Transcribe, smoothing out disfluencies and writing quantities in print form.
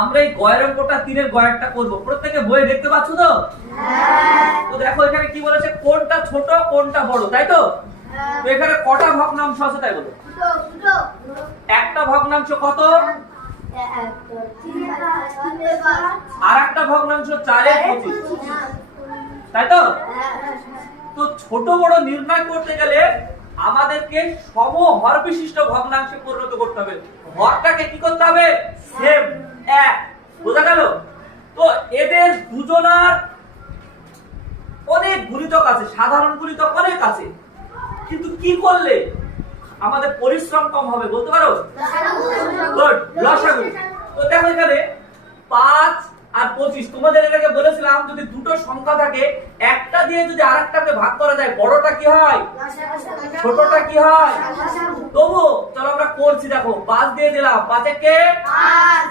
আমরা এই গয়ের অঙ্কটা 3 এর গয়েরটা করব। প্রত্যেকে বই দেখতে পাচ্ছ তো? হ্যাঁ। তো দেখো এখানে কি বলেছে, কোনটা ছোট কোনটা বড়, তাই তো? তো এখানে কটা ভগ্নাংশ আছে তাই বলো? দুটো। একটা ভগ্নাংশ কত? আর একটা ভগ্নাংশ 4 এর 25, তাই তো? তো ছোট বড় নির্ণয় করতে গেলে আমাদেরকে সমহর বিশিষ্ট ভগ্নাংশে পরিণত করতে হবে। হরটাকে কি করতে হবে? সেম, এক। বোঝা গেল? তো এদের দুজনার অনেক গুণিতক আছে, সাধারণ গুণিতক অনেক আছে, কিন্তু কি করলে আমাদের পরিশ্রম কম হবে বলতে পারো? গুড, লসাগু। তো দেখো এখানে 5 আর 25, তোমাদের এটাকে বলেছিলাম যদি দুটো সংখ্যা থাকে একটা দিয়ে যদি আরেকটাকে ভাগ করা যায় বড়টা কি হয়, ছোটটা কি হয়? তবু চলো আমরা করছি, দেখো 5 দিয়ে দিলাম, 5 একে 5।